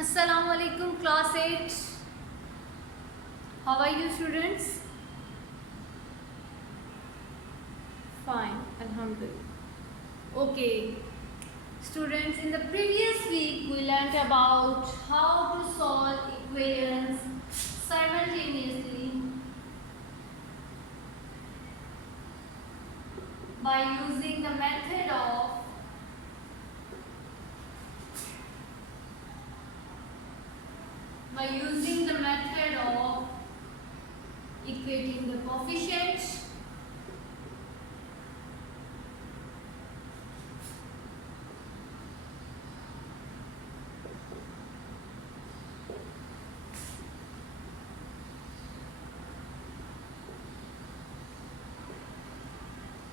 Assalamu alaikum class 8. How are you students? Fine, alhamdulillah. Okay. Students, in the previous week we learnt about how to solve equations simultaneously by using the method of equating the coefficients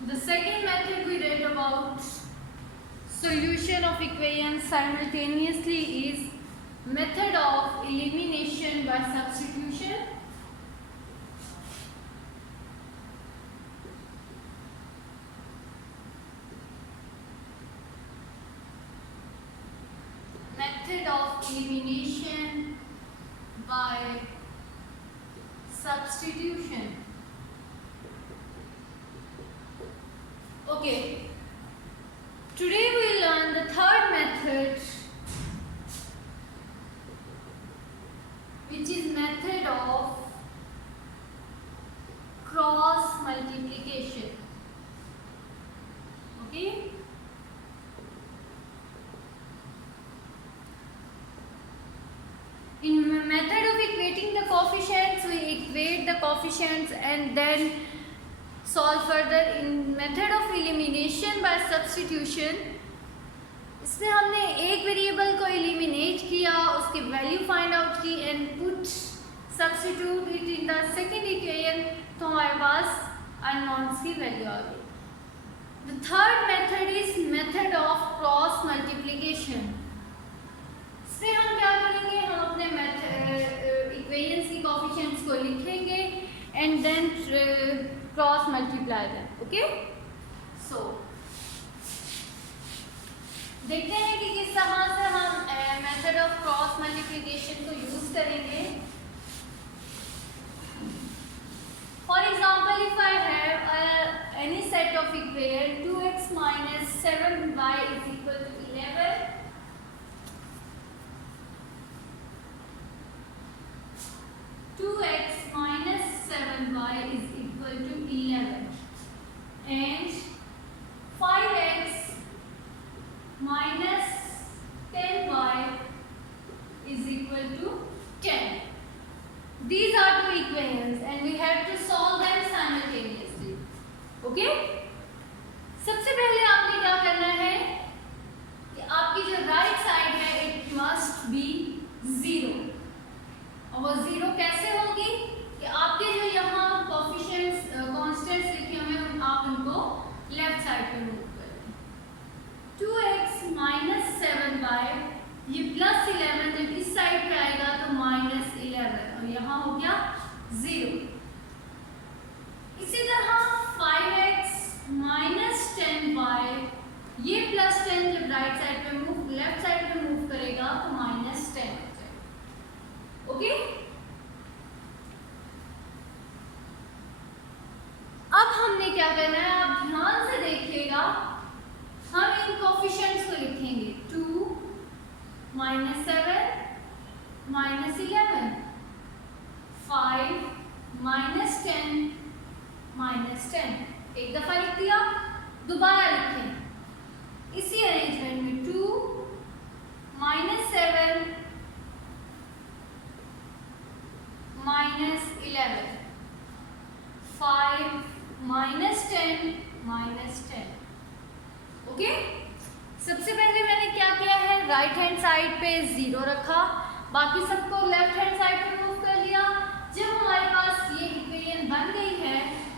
The second method we read about solution of equations simultaneously is method of elimination by substitution. Method of elimination by substitution. Okay, today we will learn the third method, which is method of cross multiplication. Okay, in method of equating the coefficients, we equate the coefficients and then solve further. In method of elimination by substitution, इसमें हमने एक variable को eliminate किया, उसकी value find out की and put substitute it in the second equation, तो हमारे पास unknowns की वैल्यू आ गई. The third method is method of cross multiplication. इसमें हम क्या करेंगे, हम अपने इक्वेशंस की कोएफिशिएंट्स को लिखेंगे and then cross multiply them. Okay, so देखते हैं कि किस तरह से हम मेथड ऑफ क्रॉस मल्टीप्लिकेशन को यूज करेंगे. For example, if I have any set of equation 2x minus 7y is equal to 11, 2x minus 7y is equal to 11 and 5x minus 10y is equal to 10. These are two equations and we have to solve them simultaneously. Okay? सबसे पहले आपने क्या करना है कि आपकी जो right side है इट मस्ट बी 0. और वो 0 कैसे होगी कि आपके जो यहाँ कोएफिशिएंट्स कांस्टेंट्स लिखे हुए हैं आप उनको लेफ्ट साइड पे मूव करें. 2x minus 7y, ये प्लस 11 जब इस साइड पे आएगा तो माइनस 11 और यहाँ हो गया 0. इसी तरह 5x minus 10y, ये प्लस 10 जब राइट साइड पे मूव लेफ्ट साइड पे मूव करेगा तो माइनस 10 हो जाएगा. ओके, अब हमने क्या करना है, आप ध्यान से देखिएगा. हम इन कोएफिशिएंट्स को लिखेंगे 2 minus 7 minus 11, 5 minus 10 minus 10. एक दफा लिख दिया, दोबारा लिखें इसी अरेंजमेंट में 2 minus 7 minus 11, 5 minus 10 minus 10. Okay, सबसे पहले मैंने क्या किया है, राइट हैंड साइड पे 0 रखा, बाकी सबको लेफ्ट हैंड साइड पे मूव कर लिया. जब हमारे पास ये इक्वेशन बन गई है,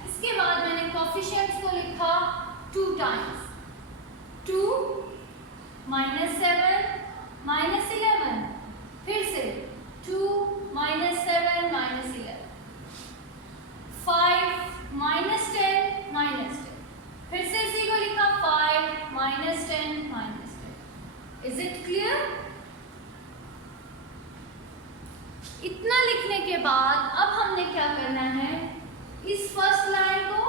इसके बाद मैंने कोएफिशिएंट्स को लिखा 2 टाइम्स. 2 minus 7 minus 11, फिर से 2 minus 7 minus 11, 5 minus 10 minus 10, फिर से इसी को लिखा 5 minus 10 minus 10. Is it clear? इतना लिखने के बाद अब हमने क्या करना है, इस फर्स्ट लाइन को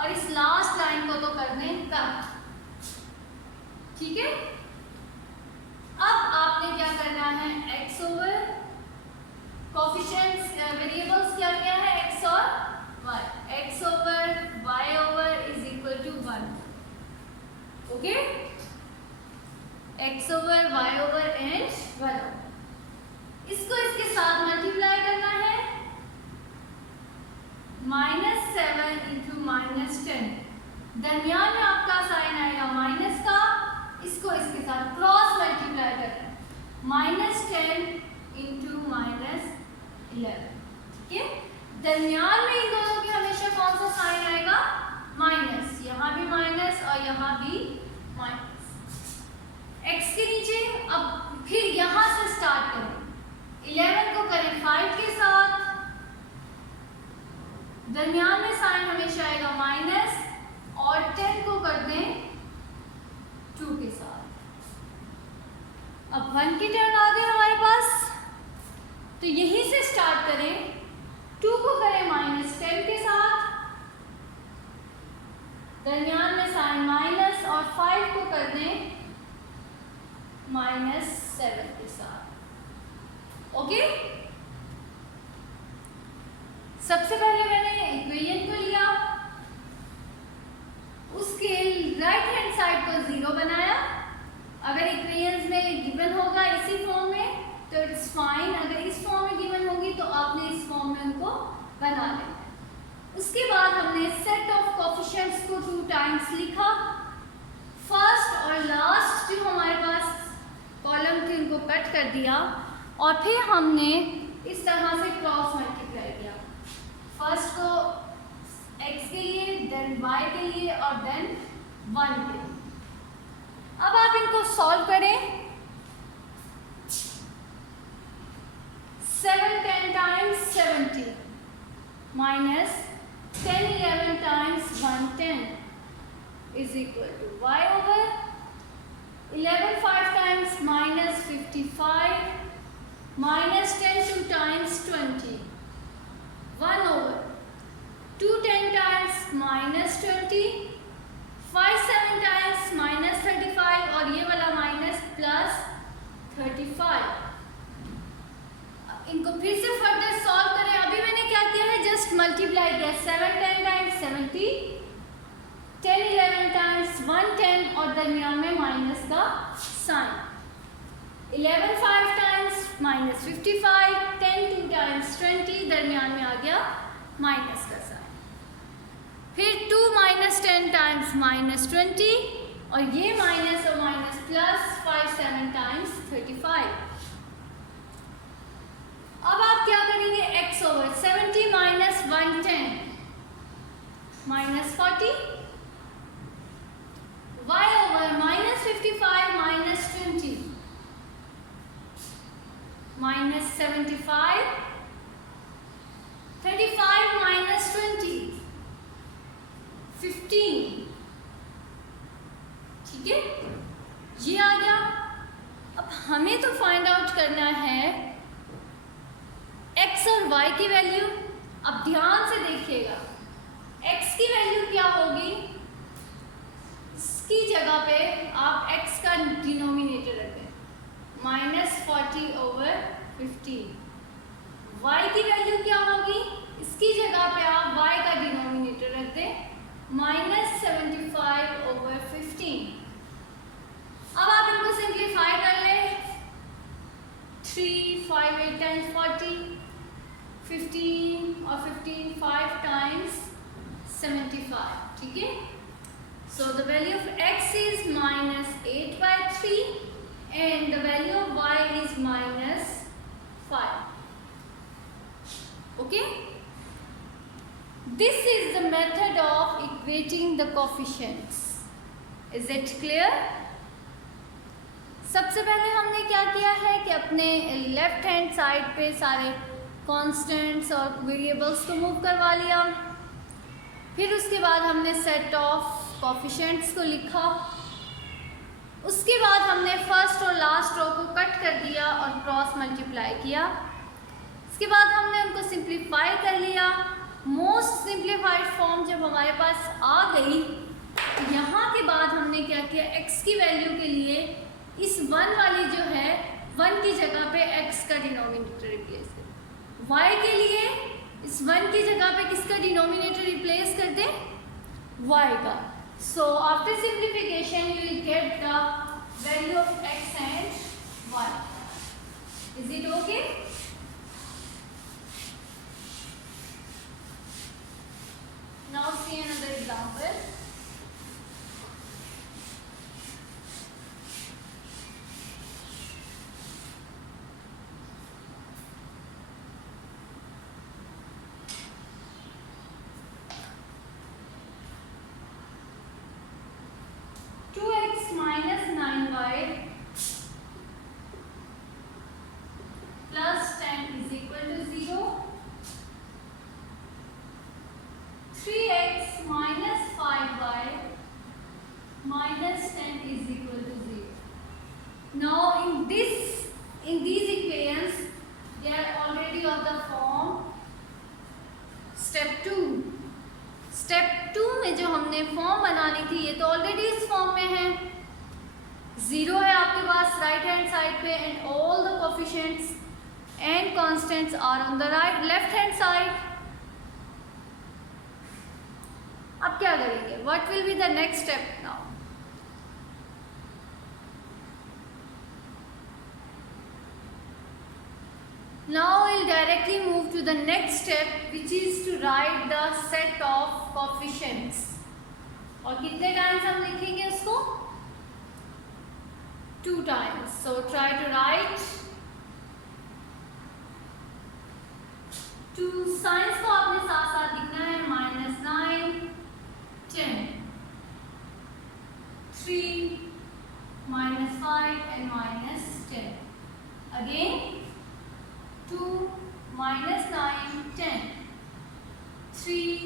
और इस लास्ट लाइन को तो कर दें कट, ठीक है। अब आपने क्या करना है, x ओवर कोफिशिएंट्स वेरिएबल्स क्या क्या है, x और y, x over y over is equal to 1, okay, x over y over and 1, इसको इसके साथ मल्टीप्लाई करना है, -7 इंटू -10, दरमियान में आपका साइन आएगा माइनस का, इसको इसके साथ क्रॉस मल्टीप्लाई करना है, -10 इंटू -11, ठीक है। दरमियान में इन दोनों के हमेशा कौन सा साइन आएगा, माइनस, यहाँ भी माइनस और यहाँ भी माइनस, x के नीचे। अब फिर यहाँ से स्टार्ट करें, 11 को करें 5 के साथ, दरमियान में साइन हमेशा आएगा माइनस, और 10 को कर दें 2 के साथ। अब 1 की टर्न आ गए हमारे पास, तो यहीं से स्टार्ट करें, 2 को करें -10 के साथ, दरमियान में साइन माइनस, और 5 को कर दें -7 के साथ, ओके। सबसे पहले मैंने इक्वेशन को लिया, उसके राइट हैंड साइड को 0 बनाया। अगर इक्वेशंस में गिवन होगा इसी फॉर्म में तो इट्स फाइन, अगर इस फॉर्म में गिवन होगी तो आपने इस फॉर्म में उनको बना लेना है। उसके बाद हमने सेट ऑफ कोफिशिएंट्स को 2 टाइम्स लिखा, फर्स्ट और लास्ट जो हमारे पास कॉलम थे उनको कट कर दिया, और फिर हमने इस तरह से क्रॉस मल्टीप्लाई किया, फर्स्ट को x के लिए, देन y के लिए, और देन 1 के लिए। अब आप इनको सॉल्व करें, 7 10 times 70 minus 10 11 times 110 is equal to y over 11 5 times -55 minus 10 2 times 20, 1 over 2 10 times -20, 5 7 times -35, और ये वाला माइनस प्लस 35। इनको फिर से फर्दर सॉल्व करें। अभी मैंने क्या किया है, जस्ट मल्टीप्लाई किया, 7 10 टाइम्स 70, 10 11 टाइम्स 110, और दरमियान में माइनस का साइन, 11 5 टाइम्स -55, 10 2 टाइम्स 20, दरमियान में आ गया माइनस का साइन, फिर 2 -10 टाइम्स -20, और ये माइनस और माइनस प्लस 5 7 टाइम्स 35। अब आप क्या करेंगे, x over 70 minus 110 -40, y over -55 -20 -75, 35 -20 15, ठीक है, ये आ गया। अब हमें तो फाइंड आउट करना है x और y की वैल्यू। अब ध्यान से देखिएगा, x की वैल्यू क्या होगी, इसकी जगह पे आप x का डिनोमिनेटर रखें, -40 ओवर 15, y की वैल्यू क्या होगी, इसकी जगह पे आप y का डिनोमिनेटर रख दें, -75 ओवर 15। अब आप इनको सिंप्लीफाई कर लें, 3 5 8 टाइम्स 40, 15 और 15 5 टाइम्स 75, ठीक है। So the value of x is -8/3 and the value of y is -5. Okay, this is the method of equating the coefficients. Is it clear? सबसे पहले हमने क्या किया है कि अपने लेफ्ट हैंड साइड पे सारे कांस्टेंट्स और वेरिएबल्स को मूव करवा लिया, फिर उसके बाद हमने सेट ऑफ कोएफिशिएंट्स को लिखा, उसके बाद हमने फर्स्ट और लास्ट रो को कट कर दिया और क्रॉस मल्टीप्लाई किया, उसके बाद हमने उनको सिंप्लीफाई कर लिया। मोस्ट सिंप्लीफाइड फॉर्म जब हमारे पास आ गई, यहाँ के बाद हमने क्या किया, x की वैल्यू के लिए इस 1 वाली जो है 1 की जगह पे x का डिनोमिनेटर रिप्लेस कर, y के लिए इस 1 की जगह पे किसका डिनोमिनेटर रिप्लेस कर दें, y का। So after simplification you will get the value of x and y। Is it okay? Now see another example. minus 9y plus 10 is equal to 0. 3x minus 5y minus 10 is equal to 0. Now in these equations they are already of the form step 2. Step 2 में जो हमने form बनानी थी ये तो already इस form में है। 0 है आपके पास राइट हैंड साइड पे and all the coefficients and constants are on the right left hand side. अब क्या करेंगे, what will be the next step now? Now we'll directly move to the next step, which is to write the set of coefficients. और कितने times हम लिखेंगे उसको? 2 times. So try to write 2 science को आपने साथ साथ लिखना है, -9, 10, 3, -5 and -10. Again 2, -9, 10, 3,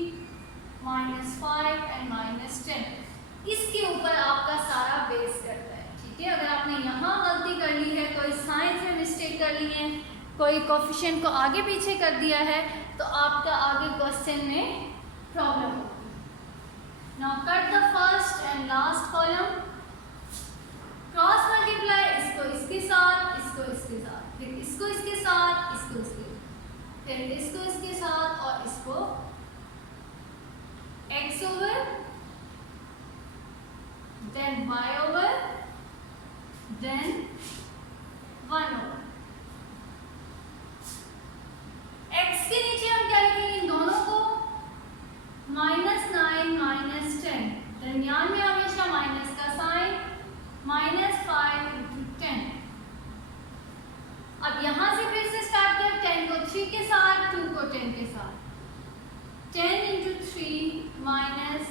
-5 and -10. इसके ऊपर आपका सारा बेस करता है, ठीक है। अगर आपने यहाँ गलती कर ली है, कोई साइंस में मिस्टेक कर ली है, कोई कोफिशिएंट को आगे पीछे कर दिया है, तो आपका आगे क्वेश्चन में प्रॉब्लम होगी। Now cut the first and last column, cross multiply इसको इसके साथ, इसको इसके साथ, फिर इसको इसके साथ, इसको इसके, फिर इसको इसके साथ और इसको x over, then y over, then 1 over। x के नीचे हम क्या लिखेंगे इन दोनों को, -9 -10, दरमियान में हमेशा माइनस का साइन, -5 × 10। अब यहां से फिर से स्टार्ट कर, 10 को 3 के साथ, 2 को 10 के साथ, 10 × 3 -10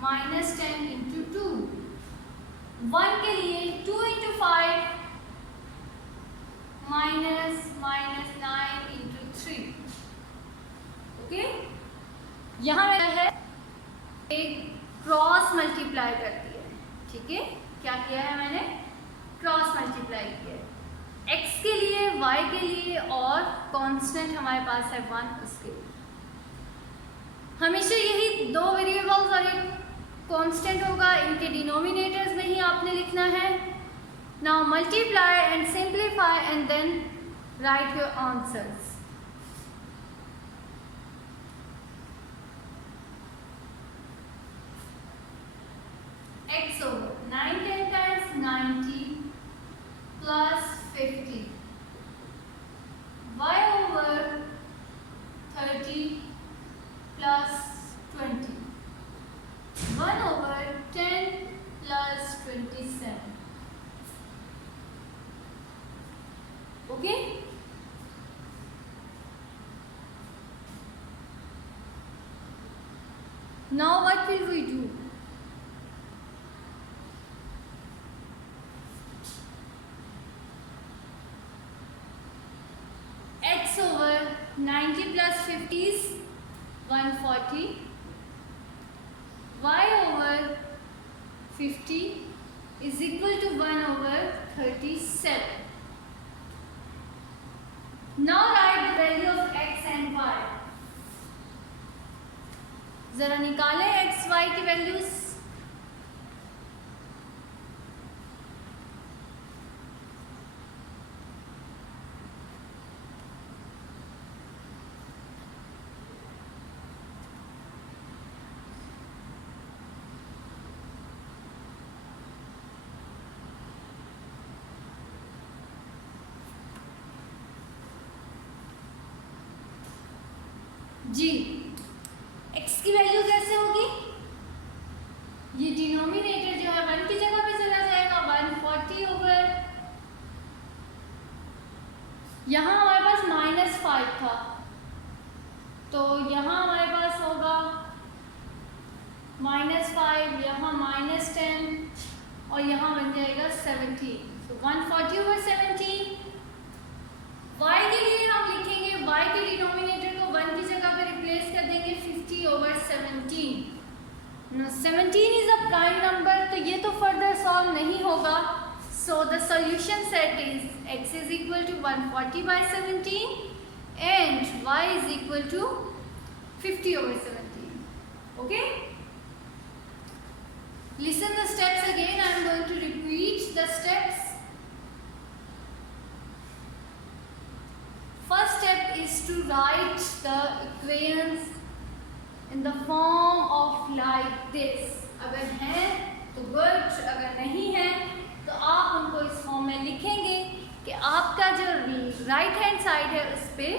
× 2, 1 के लिए 2 × 5 -9 × 3। ओके, यहाँ है एक क्रॉस मल्टीप्लाई कर दिया है, ठीक है। क्या किया है मैंने, क्रॉस मल्टीप्लाई किया है, x के लिए, y के लिए और कांस्टेंट हमारे पास है 1 उसके लिए। हमेशा यही 2 वेरिएबल्स और एक कांस्टेंट होगा, इनके डिनोमिनेटर्स में ही आपने लिखना है। Now multiply and simplify and then write your answers. x over 9 10 times 90 plus 50, y over 30 plus 20, 1 over 10 plus 27. Okay? Now what will we do? X over 90 plus 50 is 140, y over 50 is equal to 1 over 37. Now write the value ज़रा निकालें x Y की values. जी, x की value कैसे होगी? ये denominator जो है 1 की जगह पे चला जाएगा, 140 ओवर, यहाँ हमारे पास -5 था तो यहाँ हमारे पास होगा -5, यहाँ -10 और यहाँ बन जाएगा 17। तो 140 ओवर 17। y के लिए हम लिखेंगे, y के डिनोमिनेटर को 1 की जगह पे रिप्लेस कर देंगे 50 over 17। Now 17 is a prime number, तो ये तो फर्दर सॉल्व नहीं होगा। So the solution set is x is equal to 140 by 17 and y is equal to 50 over 17. Okay? Listen the steps again. I am going to repeat the steps. First step is to write the equations in the form of like this. अगर है तो good, अगर नहीं है तो आप उनको इस फॉर्म में लिखेंगे कि आपका जो राइट हैंड साइड है उस पर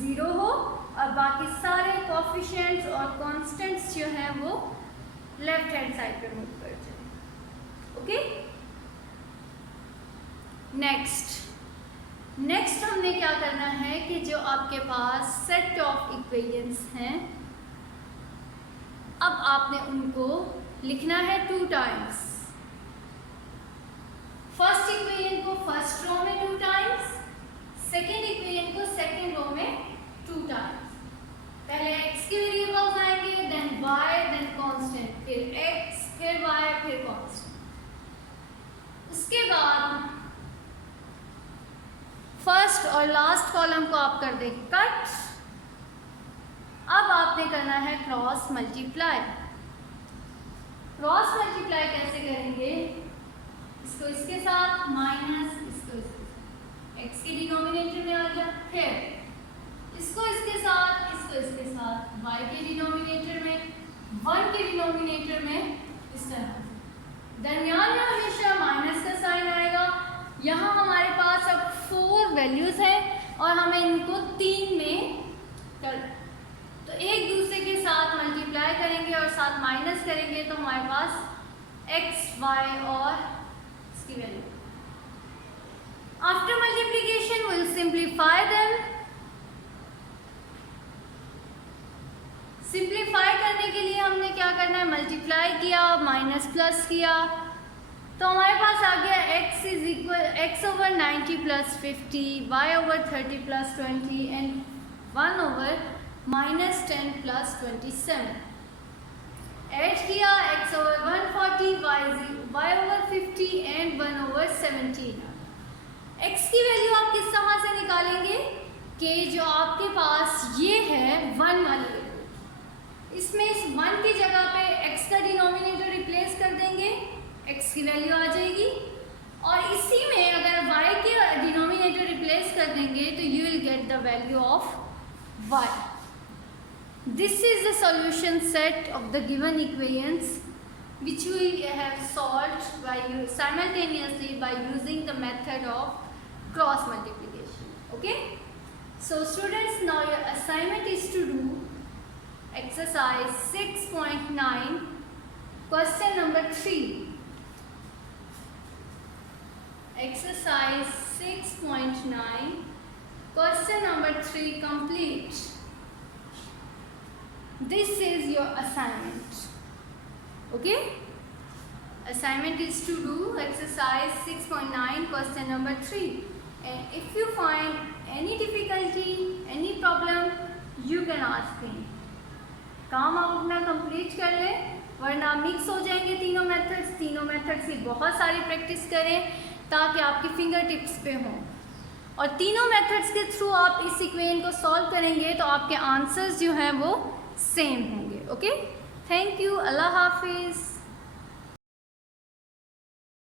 0 हो और बाकी सारे कोफिशिएंट्स और कांस्टेंट्स जो हैं वो लेफ्ट हैंड साइड पे मूव कर जाए। ओके, नेक्स्ट हमने क्या करना है कि जो आपके पास सेट ऑफ इक्वेशंस हैं, अब आपने उनको लिखना है 2 टाइम्स। फर्स्ट इक्वेशन को फर्स्ट रो में 2 टाइम्स, सेकेंड इक्वेशन को सेकेंड रो में 2 टाइम्स। पहले x के वेरिएबल्स आएंगे, देन y, देन कांस्टेंट, फिर x, फिर y, फिर कांस्टेंट। उसके बाद फर्स्ट और लास्ट कॉलम को आप कर दें कट। अब आपने करना है क्रॉस मल्टीप्लाई। क्रॉस मल्टीप्लाई कैसे करेंगे? इसको इसके साथ माइनस इसको x के डिनोमिनेटर में आ गया, फिर इसको इसके साथ, इसको इसके साथ y के डिनोमिनेटर में, 1 के डिनोमिनेटर में इस तरह। दरमियान में हमेशा माइनस का साइन आएगा। यहाँ हमारे पास अब 4 वैल्यूज हैं और हमें इनको 3 में कर, तो एक दूसरे के साथ मल्टीप्लाई करेंगे और साथ माइनस करेंगे तो हमारे पास x, y और इसकी value. After multiplication will simplify them. Simplify करने के लिए हमने क्या करना है? मल्टीप्लाई किया, माइनस प्लस किया, तो हमारे पास आ गया x over 90 plus 50, y over 30 plus 20 and 1 over minus 10 plus 27। Add किया x over 140, y over 50 and 1 over 17। x की वैल्यू आप किस तरह से निकालेंगे कि जो आपके पास ये है 1 वाली वैल्यू, इसमें इस 1 की जगह पे x का डिनोमिनेटर रिप्लेस कर देंगे, x की वैल्यू आ जाएगी, और इसी में अगर y के डिनोमिनेटर रिप्लेस कर देंगे तो you will get the value of y। This is the solution set of the given equations which we have solved by simultaneously by using the method of cross multiplication. Okay? So students, now your assignment is to do exercise 6.9 question number 3. Exercise 6.9 question number 3 complete. This is your assignment. Okay? Assignment is to do exercise 6.9 question number 3. And if you find any difficulty, any problem, you can ask me. काम आप अपना complete कर लें, वरना mix हो जाएंगे तीनों methods की बहुत सारी प्रैक्टिस करें ताकि आपकी फिंगर टिप्स पे हों, और तीनों मेथड्स के थ्रू आप इस इक्वेशन को सॉल्व करेंगे तो आपके आंसर्स जो हैं वो सेम होंगे। Okay, thank you. Allah Hafiz.